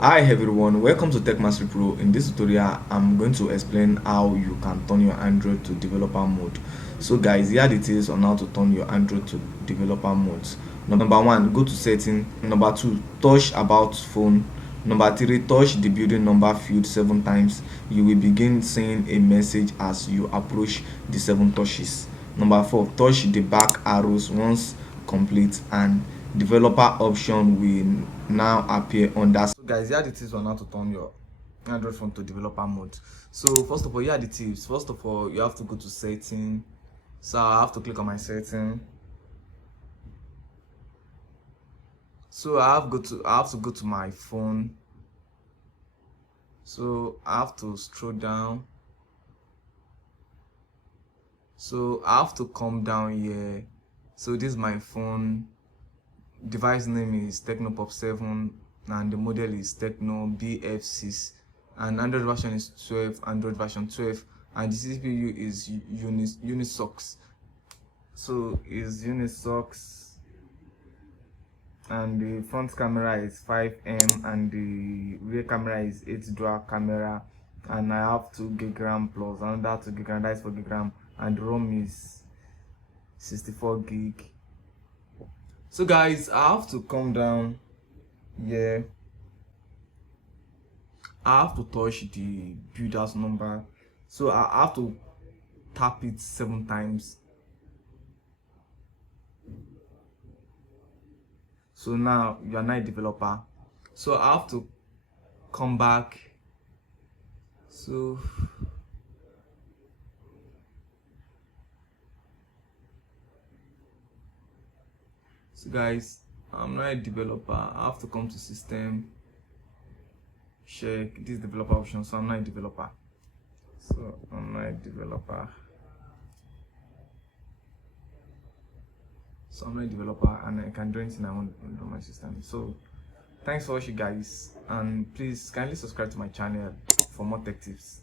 Hi everyone, welcome to Tech Mastery Pro. In this tutorial, I'm going to explain how you can turn your Android to developer mode. So guys, here it is on how to turn your Android to developer mode. Number one, go to setting. Number two, touch about phone. Number three, touch the building number field 7 times. You will begin seeing a message as you approach the 7 touches. Number four, touch the back arrows once complete and developer option will now appear under. So guys, here it is on how to turn your Android phone to developer mode. So first of all, here are the tips. First of all, you have to go to setting. So I have to click on my setting. So I have to go to my phone. So I have to scroll down. So I have to come down here. So this is my phone. Device name is Tecno Pop 7 and the model is Tecno BF6 and Android version is 12, Android version 12, and the CPU is Unisox. So is Unisox, and the front camera is 5M and the rear camera is 8 dual camera, and I have 2 GB plus another 2 GB, that is 4 GB, and ROM is 64 gig. So guys, I have to come down here. I have to touch the builder's number. So I have to tap it 7 times. So now you are not a developer. So I have to come back. So guys, I'm not a developer. I have to come to system, check this developer option. So I'm not a developer. So I'm not a developer. So I'm not a developer and I can do anything I want on my system. So thanks for watching guys, and please kindly subscribe to my channel for more tech tips.